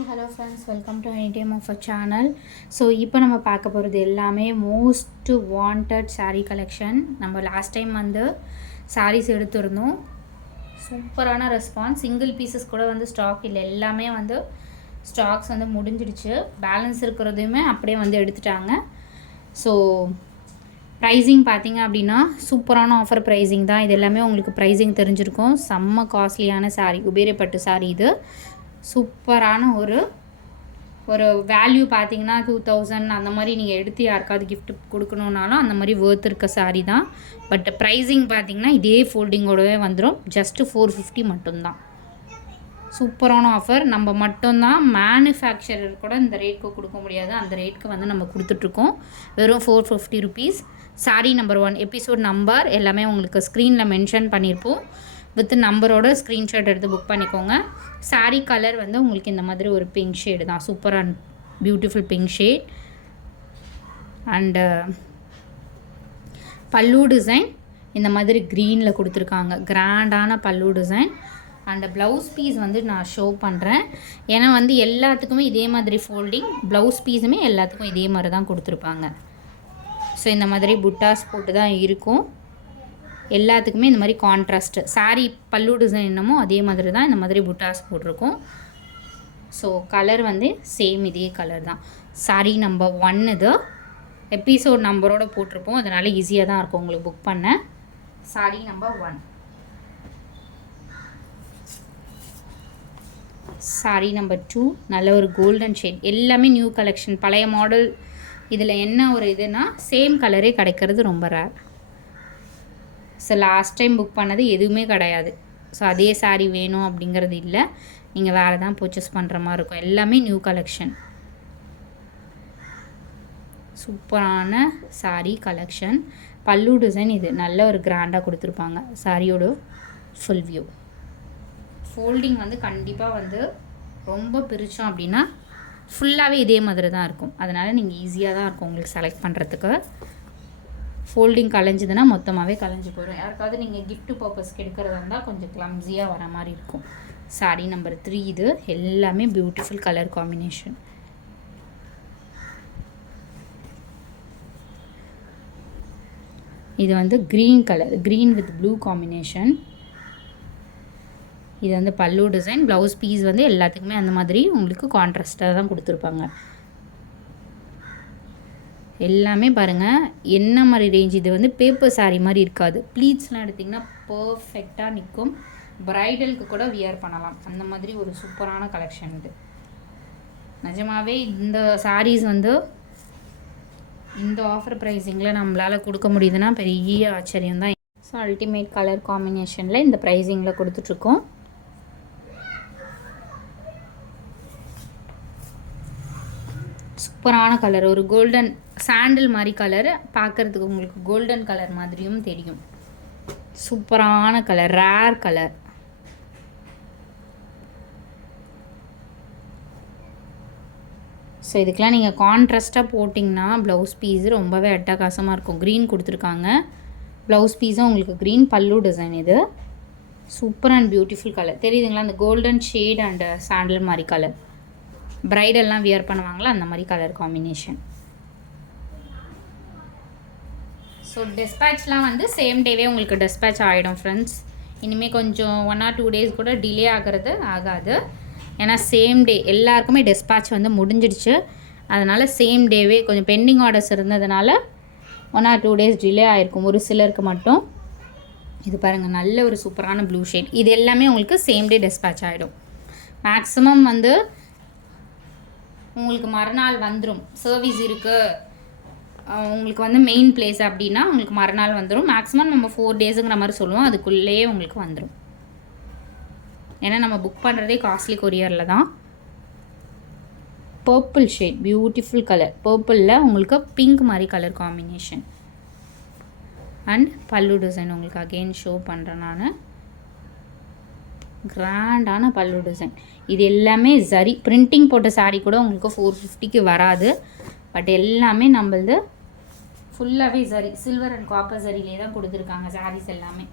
Hi hello friends, welcome to any time of a channel. So இப்போ நம்ம பார்க்க போகிறது எல்லாமே மோஸ்ட் வாண்டட் saree கலெக்ஷன். நம்ம லாஸ்ட் டைம் வந்து sarees எடுத்திருந்தோம். சூப்பரான ரெஸ்பான்ஸ். சிங்கிள் பீசஸ் கூட வந்து ஸ்டாக் இல்லை, எல்லாமே வந்து ஸ்டாக்ஸ் வந்து முடிஞ்சிடுச்சு. பேலன்ஸ் இருக்கிறதையுமே அப்படியே வந்து எடுத்துட்டாங்க. ஸோ ப்ரைஸிங் பார்த்திங்க அப்படின்னா சூப்பரான ஆஃபர் ப்ரைஸிங் தான். இது எல்லாமே உங்களுக்கு ப்ரைஸிங் தெரிஞ்சிருக்கும். செம்ம காஸ்ட்லியான saree, குபேரப்பட்டு saree. இது சூப்பரான ஒரு வேல்யூ பார்த்தீங்கன்னா 2000 அந்த மாதிரி நீங்கள் எடுத்து யாருக்காவது கிஃப்ட் கொடுக்கணுன்னாலும் அந்த மாதிரி வேர்த் இருக்க saree தான். பட் ப்ரைஸிங் பார்த்தீங்கன்னா இதே ஃபோல்டிங்கோடவே வந்துடும். ஜஸ்ட்டு 450 மட்டும்தான். சூப்பரான ஆஃபர். நம்ம மட்டும்தான், மேனுஃபேக்சரர் கூட இந்த ரேட்க்கு கொடுக்க முடியாது. அந்த ரேட்க்கு வந்து நம்ம கொடுத்துட்ருக்கோம். வெறும் 450 rupees. saree number 1 episode number எல்லாமே உங்களுக்கு ஸ்க்ரீனில் மென்ஷன் பண்ணியிருப்போம். வித் நம்பரோட ஸ்க்ரீன்ஷாட் எடுத்து புக் பண்ணிக்கோங்க. saree கலர் வந்து உங்களுக்கு இந்த மாதிரி ஒரு பிங்க் ஷேடு தான். Super and beautiful pink shade. And பல்லு டிசைன் இந்த மாதிரி க்ரீனில் கொடுத்துருக்காங்க. கிராண்டான பல்லு டிசைன். அண்ட் ப்ளவுஸ் பீஸ் வந்து நான் ஷோ பண்ணுறேன். ஏன்னா வந்து எல்லாத்துக்குமே இதே மாதிரி ஃபோல்டிங், ப்ளவுஸ் பீஸுமே எல்லாத்துக்கும் இதே மாதிரி தான் கொடுத்துருப்பாங்க. ஸோ இந்த மாதிரி புட்டாஸ் போட்டு தான் இருக்கும். எல்லாத்துக்குமே இந்த மாதிரி கான்ட்ராஸ்ட்டு saree பல்லு டிசைன் என்னமோ அதே மாதிரி தான் இந்த மாதிரி புட்டாஸ் போட்டிருக்கும். ஸோ கலர் வந்து சேம் இதே கலர் தான். saree நம்பர் 1 இது. எபிசோட் நம்பரோடு போட்டிருப்போம், அதனால் ஈஸியாக தான் இருக்கும் உங்களுக்கு புக் பண்ண. saree number 1. saree நம்பர் 2 நல்ல ஒரு கோல்டன் ஷேட். எல்லாமே நியூ கலெக்ஷன், பழைய மாடல். இதில் என்ன ஒரு இதுனா சேம் கலரே கிடைக்கிறது ரொம்ப rare. So last time book பண்ணது எதுவுமே கிடையாது. ஸோ அதே saree வேணும் அப்படிங்கிறது இல்லை, நீங்கள் வேறு தான் பர்ச்சேஸ் பண்ணுற மாதிரி இருக்கும். எல்லாமே நியூ கலெக்ஷன். சூப்பரான saree கலெக்ஷன். பல்லு டிசைன் இது நல்ல ஒரு கிராண்டாக கொடுத்துருப்பாங்க. சாரியோட ஃபுல் வியூ. ஃபோல்டிங் வந்து கண்டிப்பாக வந்து ரொம்ப பிரித்தோம் அப்படின்னா ஃபுல்லாகவே இதே மாதிரி தான் இருக்கும். அதனால் நீங்கள் ஈஸியாக தான் இருக்கும் உங்களுக்கு செலக்ட் பண்ணுறதுக்கு. ஃபோல்டிங் கலைஞ்சிதுன்னா மொத்தமாகவே கலைஞ்சி போயிடும். யாருக்காவது நீங்கள் கிஃப்ட் பர்பஸ்க்கு எடுக்கிறதா இருந்தால் கொஞ்சம் க்ளம்ஸியாக வர மாதிரி இருக்கும். saree நம்பர் 3 இது. எல்லாமே பியூட்டிஃபுல் கலர் காம்பினேஷன். இது வந்து green colour, green with blue combination. இது வந்து பல்லு டிசைன். ப்ளவுஸ் பீஸ் வந்து எல்லாத்துக்குமே அந்த மாதிரி உங்களுக்கு கான்ட்ராஸ்ட்டாக தான் கொடுத்துருப்பாங்க. எல்லாமே பாருங்கள் என்ன மாதிரி ரேஞ்ச். இது வந்து பேப்பர் saree மாதிரி இருக்காது. ப்ளீட்ஸ்லாம் எடுத்திங்கன்னா பர்ஃபெக்டாக நிற்கும். ப்ரைடலுக்கு கூட வியர் பண்ணலாம். அந்த மாதிரி ஒரு சூப்பரான கலெக்ஷன் இது. நிஜமாகவே இந்த sarees வந்து இந்த ஆஃபர் ப்ரைஸிங்கில் நம்மளால் கொடுக்க முடியுதுன்னா பெரிய ஆச்சரியம் தான். ஸோ அல்டிமேட் கலர் காம்பினேஷனில் இந்த ப்ரைஸிங்கில் கொடுத்துட்ருக்கோம். சூப்பரான கலர், ஒரு கோல்டன் சாண்டில் மாதிரி கலர். பார்க்குறதுக்கு உங்களுக்கு கோல்டன் கலர் மாதிரியும் தெரியும். சூப்பரான கலர், ரேர் கலர். ஸோ இதுக்கெலாம் நீங்கள் கான்ட்ராஸ்ட்டாக போட்டிங்கன்னா ப்ளவுஸ் பீஸு ரொம்பவே அட்டகாசமாக இருக்கும். க்ரீன் கொடுத்துருக்காங்க. ப்ளவுஸ் பீஸும் உங்களுக்கு க்ரீன். பல்லு டிசைன் இது. Super and beautiful colour. தெரியுதுங்களா? அந்த கோல்டன் ஷேட் அண்ட் சாண்டில் மாதிரி கலர். ப்ரைடெல்லாம் வியர் பண்ணுவாங்களா அந்த மாதிரி கலர் காம்பினேஷன். ஸோ டெஸ்பேட்ச்லாம் வந்து சேம் டேவே உங்களுக்கு டெஸ்பேட்ச் ஆகிடும் ஃப்ரெண்ட்ஸ். இனிமேல் கொஞ்சம் 1 or 2 days கூட டிலே ஆகாது. ஏன்னா சேம் டே எல்லாருக்குமே டெஸ்பேட்ச் வந்து முடிஞ்சிடுச்சு. அதனால் சேம் டேவே கொஞ்சம் பெண்டிங் ஆர்டர்ஸ் இருந்ததுனால 1 or 2 days டிலே ஆகிருக்கும் ஒரு சிலருக்கு மட்டும். இது பாருங்கள் நல்ல ஒரு சூப்பரான ப்ளூ ஷேட். இது எல்லாமே உங்களுக்கு சேம் டே டெஸ்பேட்ச் ஆகிடும். மேக்ஸிமம் வந்து உங்களுக்கு மறுநாள் வந்துடும். சர்வீஸ் இருக்குது உங்களுக்கு வந்து மெயின் பிளேஸ் அப்படின்னா உங்களுக்கு மறுநாள் வந்துடும். மேக்ஸிமம் நம்ம 4 daysங்கிற மாதிரி சொல்லுவோம். அதுக்குள்ளேயே உங்களுக்கு வந்துடும். ஏன்னா நம்ம புக் பண்ணுறதே காஸ்ட்லி கொரியரில் தான். Purple shade, beautiful colour. பர்பிளில் உங்களுக்கு பிங்க் மாதிரி colour combination. And pallu design உங்களுக்கு அகெயின் ஷோ பண்ணுறேன் நான். கிராண்டான பல்லு டிசைன். இது எல்லாமே ஜரி பிரிண்டிங் போட்ட saree கூட உங்களுக்கு 450க்கு வராது. பட் எல்லாமே நம்மளது ஃபுல்லாகவே ஜரி, சில்வர் அண்ட் காப்பர் ஜரியிலே தான் கொடுத்துருக்காங்க sarees எல்லாமே.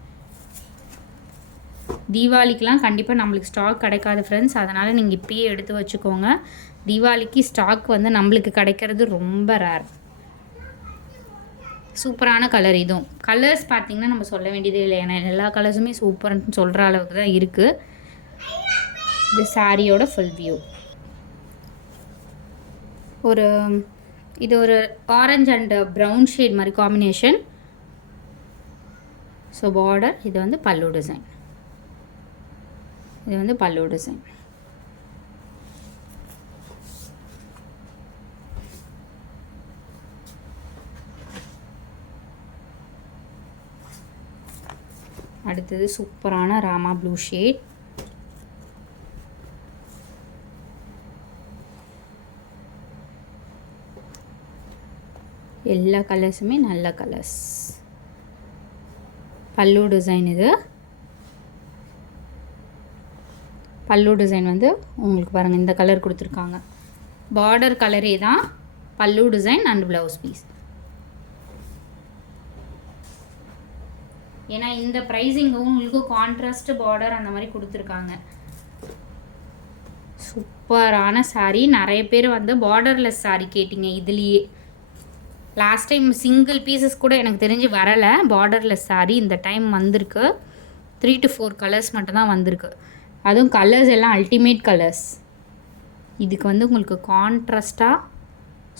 தீபாவளிக்கெலாம் கண்டிப்பாக நம்மளுக்கு ஸ்டாக் கிடைக்காது ஃப்ரெண்ட்ஸ். அதனால் நீங்கள் இப்பயே எடுத்து வச்சுக்கோங்க. தீபாவளிக்கு ஸ்டாக் வந்து நம்மளுக்கு கிடைக்கிறது ரொம்ப ரேர். சூப்பரான கலர் இதுவும். கலர்ஸ் பார்த்திங்கன்னா நம்ம சொல்ல வேண்டியதே இல்லை, ஏன்னா எல்லா கலர்ஸுமே சூப்பர்னு சொல்கிற அளவுக்கு தான் இருக்குது. இது சாரியோட ஃபுல் வியூ. இது ஒரு ஆரஞ்சு அண்ட் ப்ரௌன் ஷேட் மாதிரி காம்பினேஷன். ஸோ பார்டர், இது வந்து பல்லு டிசைன். இது வந்து பல்லு டிசைன். அடுத்தது சூப்பரான ராமா ப்ளூ ஷேட். எல்லா கலர்ஸுமே நல்ல கலர்ஸ். பல்லு டிசைன். இது பல்லு டிசைன் வந்து உங்களுக்கு பாருங்கள் இந்த கலர் கொடுத்துருக்காங்க. பார்டர் கலரே தான் பல்லு டிசைன் அண்ட் ப்ளவுஸ் பீஸ். ஏன்னா இந்த ப்ரைஸிங்கும் உங்களுக்கு கான்ட்ராஸ்ட் பார்டர் அந்த மாதிரி கொடுத்துருக்காங்க. சூப்பரான சாரீ. நிறைய பேர் வந்து பார்டர்லெஸ் சாரீ கேட்டிங்க இதுலேயே. லாஸ்ட் டைம் சிங்கிள் பீசஸ் கூட எனக்கு தெரிஞ்சு வரலை பார்டர்லெஸ் சாரீ. இந்த டைம் வந்திருக்கு. 3 to 4 கலர்ஸ் மட்டும்தான் வந்திருக்கு. அதுவும் கலர்ஸ் எல்லாம் அல்டிமேட் கலர்ஸ். இதுக்கு வந்து உங்களுக்கு கான்ட்ராஸ்டாக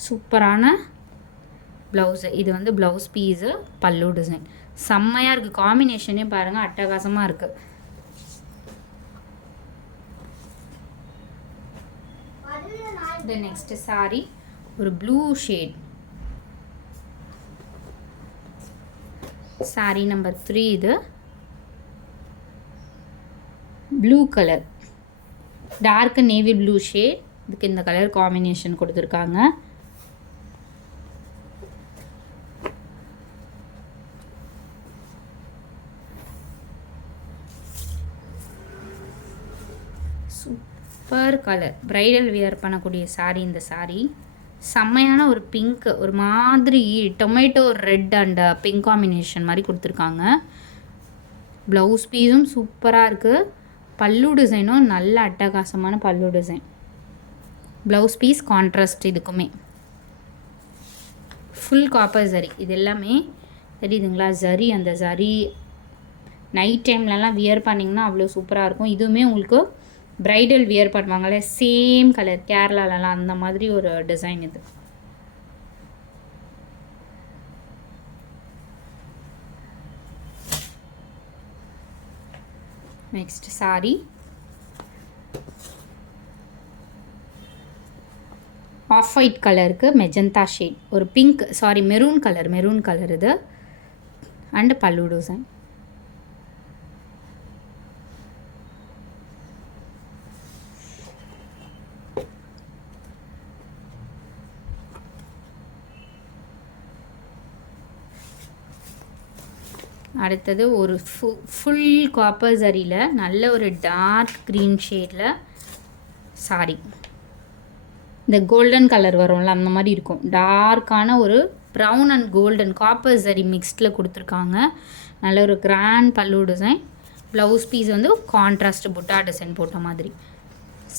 சூப்பரான ப்ளவுஸு. இது வந்து ப்ளவுஸ் பீஸு, பல்லு டிசைன். செம்மையாக இருக்குது. காம்பினேஷனே பாருங்கள், அட்டகாசமாக இருக்குது. இந்த நெக்ஸ்ட் சாரீ ஒரு ப்ளூ ஷேட். சாரீ நம்பர் 3. இது blue colour, dark navy blue shade. இதுக்கு இந்த கலர் காம்பினேஷன் கொடுத்துருக்காங்க. Super colour. ப்ரைடல் வியர் பண்ணக்கூடிய சாரீ. இந்த சாரீ செம்மையான ஒரு பிங்க், ஒரு மாதிரி tomato red and pink combination மாதிரி கொடுத்துருக்காங்க. ப்ளவுஸ் பீஸும் சூப்பராக இருக்குது. பல்லு டிசைனும் நல்ல அட்டகாசமான பல்லு டிசைன். Blouse piece contrast. இதுக்குமே ஃபுல் காப்பர் ஜரி. இது எல்லாமே தெரியுதுங்களா? ஜரி. அந்த ஜரி நைட் டைம்லலாம் வியர் பண்ணிங்கன்னா அவ்வளோ சூப்பராக இருக்கும். இதுவுமே உங்களுக்கு ப்ரைடல் வியர் பண்ணுவாங்களே, சேம் கலர் கேரளாலலாம் அந்த மாதிரி ஒரு டிசைன் இது. நெக்ஸ்ட் சாரீ ஆஃப் ஒயிட் கலருக்கு மெஜந்தா ஷேட். ஒரு பிங்க், சாரி மெரூன் கலர் இது. And pallu design. அடுத்தது ஒரு ஃபுல் காப்பர் ஜரியில் நல்ல ஒரு டார்க் க்ரீன் ஷேடில் சாரி. இந்த கோல்டன் கலர் வரும்ல அந்த மாதிரி இருக்கும். டார்க்கான ஒரு brown and golden copper zari மிக்ஸ்டில் கொடுத்துருக்காங்க. நல்ல ஒரு grand pallu design. Blouse piece வந்து கான்ட்ராஸ்ட் புட்டா டிசைன் போட்ட மாதிரி.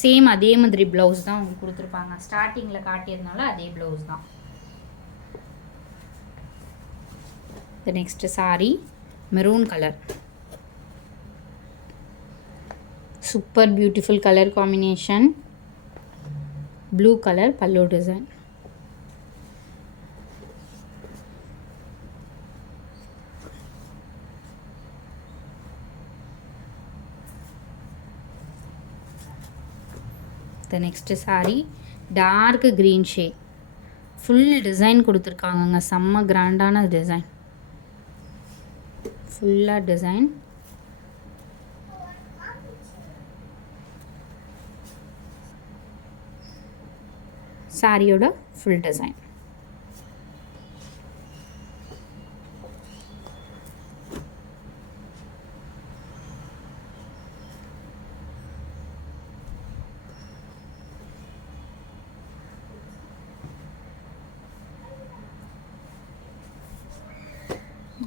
சேம் அதே மாதிரி ப்ளவுஸ் தான் உங்களுக்கு கொடுத்துருப்பாங்க. ஸ்டார்டிங்கில் காட்டியதுனால அதே ப்ளவுஸ் தான். The next saree maroon color. Super beautiful color combination. Blue color pallu design. The next saree dark green shade. Full design கொடுத்திருக்காங்க. செம்ம கிராண்டான டிசைன். ஃபுல்லா டிசைன். சாரியோட ஃபுல் டிசைன்.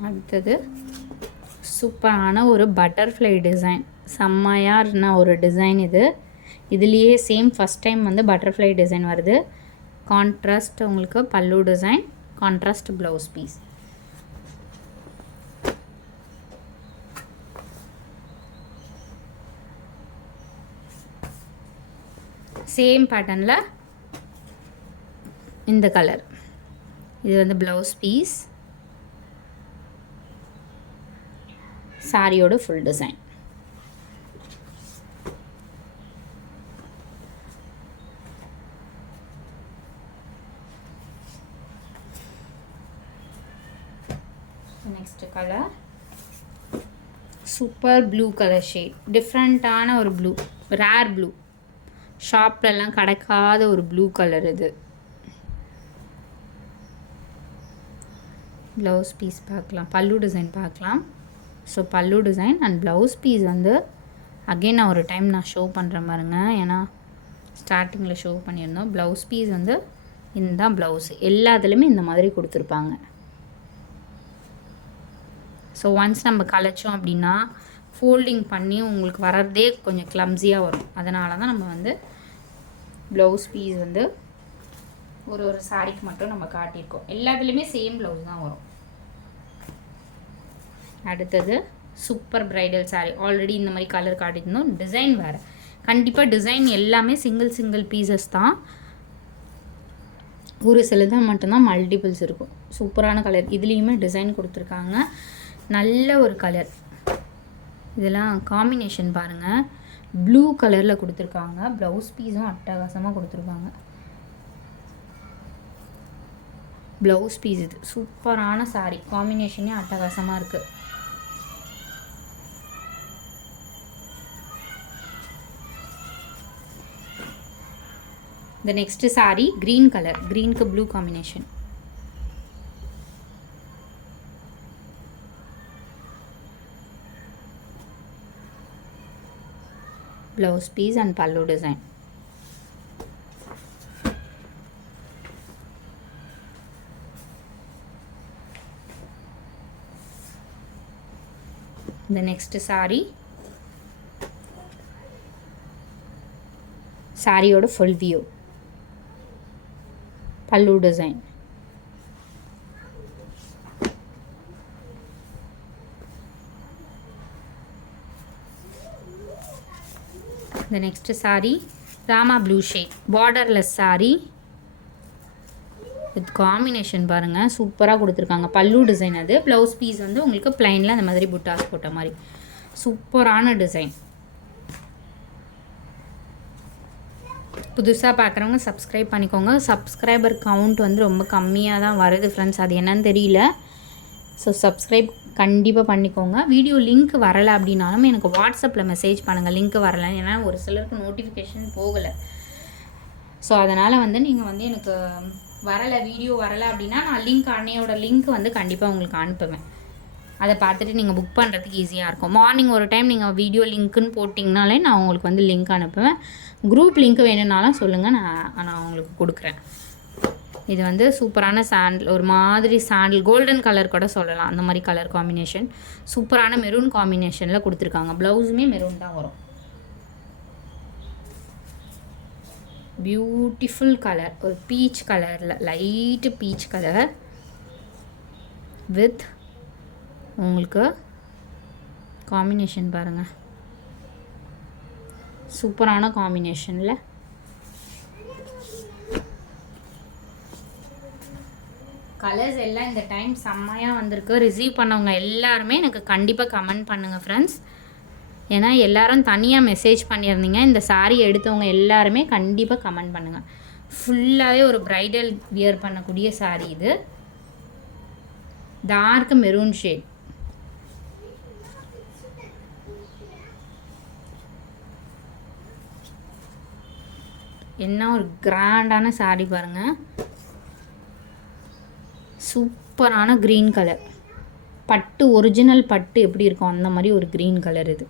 அடுத்தது சூப்பரான ஒரு பட்டர்ஃப்ளை டிசைன். செம்மையான ஒரு டிசைன் இது. இதுலேயே சேம் ஃபஸ்ட் டைம் வந்து பட்டர்ஃப்ளை டிசைன் வருது. கான்ட்ராஸ்ட் உங்களுக்கு pallu design, contrast blouse piece. Same பேட்டர்னில் இந்த கலர். இது வந்து ப்ளவுஸ் பீஸ், சாரியோட full design. Next colour super blue colour shade. டிஃப்ரெண்ட்டான ஒரு ப்ளூ, ரேர் ப்ளூ, ஷாப்லலாம் கிடைக்காத ஒரு ப்ளூ கலர் இது. ப்ளவுஸ் பீஸ் பார்க்கலாம், பல்லு டிசைன் பார்க்கலாம். So pallu design and blouse piece வந்து அகெயின் நான் ஒரு டைம் நான் ஷோ பண்ணுறேன் பாருங்க, ஏன்னா ஸ்டார்டிங்கில் ஷோ பண்ணியிருந்தோம். ப்ளவுஸ் பீஸ் வந்து இந்த ப்ளவுஸ் எல்லாத்துலேயுமே இந்த மாதிரி கொடுத்துருப்பாங்க. ஸோ ஒன்ஸ் நம்ம கலைச்சோம் அப்படின்னா ஃபோல்டிங் பண்ணி உங்களுக்கு வர்றதே கொஞ்சம் கிளம்ஸியாக வரும். அதனால தான் நம்ம வந்து ப்ளவுஸ் பீஸ் வந்து ஒரு ஒரு சாரிக்கு மட்டும் நம்ம காட்டியிருக்கோம். எல்லாத்துலேயுமே சேம் ப்ளவுஸ் தான் வரும். அடுத்தது சூப்பர் பிரைடல் சாரீ. ஆல்ரெடி இந்த மாதிரி கலர் காட்டியிருந்தோம். டிசைன் வேறு. கண்டிப்பாக டிசைன் எல்லாமே சிங்கிள் பீசஸ் தான். ஒரு சிலது மட்டும்தான் மல்டிபிள்ஸ் இருக்கும். சூப்பரான கலர். இதுலேயுமே டிசைன் கொடுத்துருக்காங்க. நல்ல ஒரு கலர். இதெல்லாம் காம்பினேஷன் பாருங்கள். ப்ளூ கலரில் கொடுத்துருக்காங்க. ப்ளவுஸ் பீஸும் அட்டகாசமாக கொடுத்துருக்காங்க. ப்ளவுஸ் பீஸ் இது சூப்பரான சாரீ. காம்பினேஷனே அட்டகாசமாக இருக்குது. The next saree green color, green ku blue combination. Blouse piece and pallu design. The next saree, saree oda full view. Pallu design. The next saree Rama blue shade, borderless saree with combination பாருங்க. சூப்பரா கொடுத்திருக்காங்க. பல்லு design அது. Blouse piece வந்து உங்களுக்கு பிளைன்ல அந்த மாதிரி புட்டாஸ் போட்ட மாதிரி சூப்பரான டிசைன். புதுசாக பார்க்குறவங்க சப்ஸ்கிரைப் பண்ணிக்கோங்க. சப்ஸ்கிரைபர் கவுண்ட் வந்து ரொம்ப கம்மியாக தான் வருது ஃப்ரெண்ட்ஸ். அது என்னன்னு தெரியல. ஸோ சப்ஸ்கிரைப் கண்டிப்பாக பண்ணிக்கோங்க. வீடியோ லிங்க் வரலை அப்படின்னாலும் எனக்கு வாட்ஸ்அப்பில் மெசேஜ் பண்ணுங்கள். லிங்க் வரலை, ஏன்னா ஒரு சிலருக்கு நோட்டிஃபிகேஷன் போகலை. ஸோ அதனால் வந்து நீங்கள் வந்து எனக்கு வரலை, வீடியோ வரலை அப்படின்னா நான் அன்னையோட லிங்க் வந்து கண்டிப்பாக உங்களுக்கு அனுப்புவேன். அதை பார்த்துட்டு நீங்கள் புக் பண்ணுறதுக்கு ஈஸியாக இருக்கும். மார்னிங் ஒரு டைம் நீங்கள் வீடியோ லிங்க்குன்னு போட்டிங்கனாலே நான் உங்களுக்கு வந்து லிங்க் அனுப்புவேன். குரூப் லிங்க் வேணும்னாலும் சொல்லுங்கள், நான் உங்களுக்கு கொடுக்குறேன். இது வந்து சூப்பரான சாண்டில், ஒரு மாதிரி சாண்டில் கோல்டன் கலர் கூட சொல்லலாம். அந்த மாதிரி கலர் காம்பினேஷன் சூப்பரான மெரூன் காம்பினேஷனில் கொடுத்துருக்காங்க. ப்ளவுஸுமே மெரூன் தான் வரும். பியூட்டிஃபுல் கலர், ஒரு பீச் கலரில், லைட்டு பீச் கலர் வித் உங்களுக்கு காம்பினேஷன் பாருங்கள். சூப்பரான காம்பினேஷனில் கலர்ஸ் எல்லாம் இந்த டைம் செம்மையாக வந்திருக்கு. ரிசீவ் பண்ணவங்க எல்லாருமே எனக்கு கண்டிப்பாக கமெண்ட் பண்ணுங்கள் ஃப்ரெண்ட்ஸ். ஏன்னா எல்லோரும் தனியாக மெசேஜ் பண்ணியிருந்தீங்க. இந்த சாரீ எடுத்தவங்க எல்லாருமே கண்டிப்பாக கமெண்ட் பண்ணுங்கள். ஃபுல்லாகவே ஒரு ப்ரைடல் வியர் பண்ணக்கூடிய சாரீ இது. Dark maroon shade. என்ன ஒரு கிராண்டான சாரீ பாருங்கள். சூப்பரான க்ரீன் கலர். பட்டு, ஒரிஜினல் பட்டு எப்படி இருக்கும் அந்த மாதிரி ஒரு க்ரீன் கலர் இது.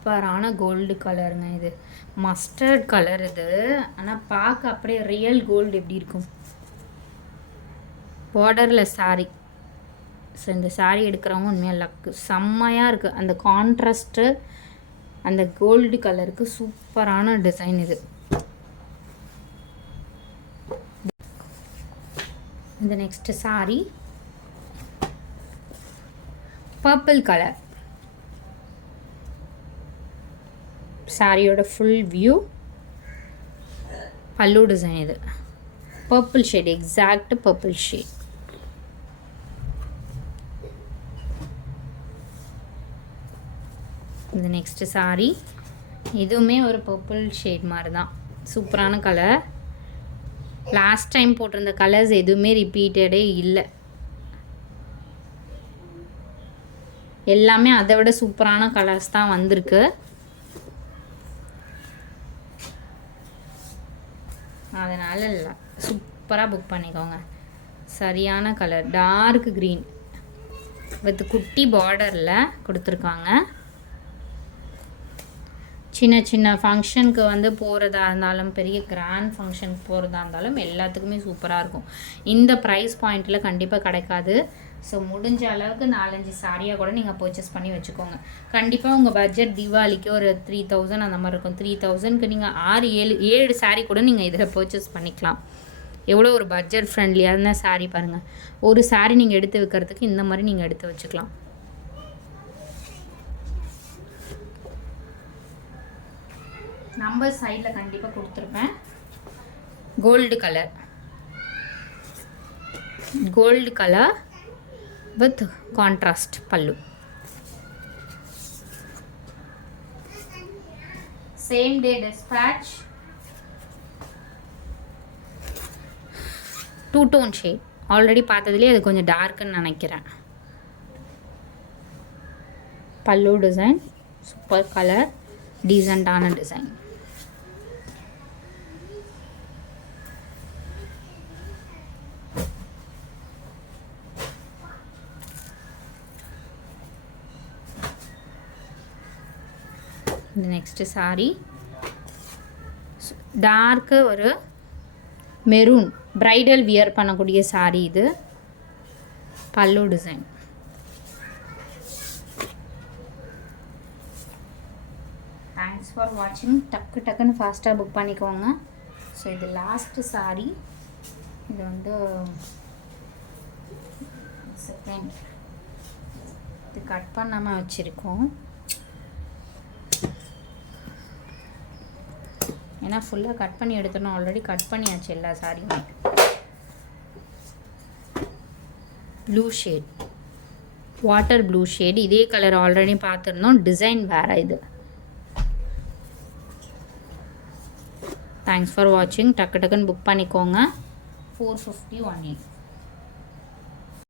சூப்பரான கோல்டு கலருங்க. இது மஸ்டர்ட் கலர் இது. ஆனால் பார்க்க அப்படியே ரியல் கோல்டு எப்படி இருக்கும். பார்டரில் சாரீ. ஸோ இந்த சாரீ எடுக்கிறவங்க உண்மையாக லக்கு. செம்மையாக இருக்குது. அந்த கான்ட்ராஸ்ட்டு அந்த கோல்டு கலருக்கு சூப்பரான டிசைன் இது. இந்த நெக்ஸ்ட் சாரீ பர்பிள் கலர். சாரியோட ஃபுல் வியூ. பல்லு டிசைன் இது. Purple shade, exact purple shade. இந்த நெக்ஸ்ட் சாரீ இதுவுமே ஒரு பர்பிள் ஷேட் மாதிரி தான். சூப்பரான கலர். லாஸ்ட் டைம் போட்டிருந்த கலர்ஸ் எதுவுமே ரிப்பீட்டடே இல்லை. எல்லாமே அதை விட சூப்பரான கலர்ஸ் தான் வந்திருக்கு. அதனால் இல்லை, சூப்பராக புக் பண்ணிக்கோங்க. சரியான கலர் டார்க் க்ரீன் வித் குட்டி பார்டரில் கொடுத்துருக்காங்க. சின்ன சின்ன ஃபங்க்ஷனுக்கு வந்து போகிறதா இருந்தாலும், பெரிய கிராண்ட் ஃபங்க்ஷனுக்கு போகிறதா இருந்தாலும் எல்லாத்துக்குமே சூப்பராக இருக்கும். இந்த ப்ரைஸ் பாயிண்ட்டில் கண்டிப்பாக கிடைக்காது. ஸோ முடிஞ்ச அளவுக்கு 4-5 சாரியாக கூட நீங்கள் பர்ச்சேஸ் பண்ணி வச்சுக்கோங்க. கண்டிப்பாக உங்கள் பட்ஜெட் தீபாவளிக்கு ஒரு 3000 அந்த மாதிரி இருக்கும். 3000க்கு நீங்கள் 6-7 சாரீ கூட நீங்கள் இதில் பர்ச்சேஸ் பண்ணிக்கலாம். எவ்வளோ ஒரு பட்ஜெட் ஃப்ரெண்ட்லியான சாரீ பாருங்கள். ஒரு சாரீ நீங்கள் எடுத்து வைக்கிறதுக்கு இந்த மாதிரி நீங்கள் எடுத்து வச்சுக்கலாம். நம்பர் சைடில் கண்டிப்பாக கொடுத்துருப்பேன். Gold colour with contrast pallu. Same day dispatch. 2 tone shade. Already பார்த்ததுலேயே அது கொஞ்சம் டார்க்குன்னு நினைக்கிறேன். பல்லு டிசைன் சூப்பர் கலர், டீசெண்டான டிசைன். இந்த நெக்ஸ்ட் சாரீ டார்க்கு ஒரு மெரூன், பிரைடல் வியர் பண்ணக்கூடிய சாரீ இது. பல்லு டிசைன். தேங்க்ஸ் ஃபார் வாட்சிங். டக்குன்னு ஃபாஸ்ட்டாக புக் பண்ணிக்கோங்க. ஸோ இது லாஸ்ட்டு சாரீ. இது வந்து செகண்ட். இது கட் பண்ணாமல் வச்சுருக்கோம். ஏன்னா ஃபுல்லாக கட் பண்ணி எடுத்துடணும். ஆல்ரெடி கட் பண்ணியாச்சு எல்லா சாரியுமே. Blue shade, water blue shade. இதே கலர் ஆல்ரெடி பார்த்துருந்தோம். டிசைன் வேறு இது. தேங்க்ஸ் ஃபார் வாட்சிங். டக்குன்னு புக் பண்ணிக்கோங்க. 450 1 8.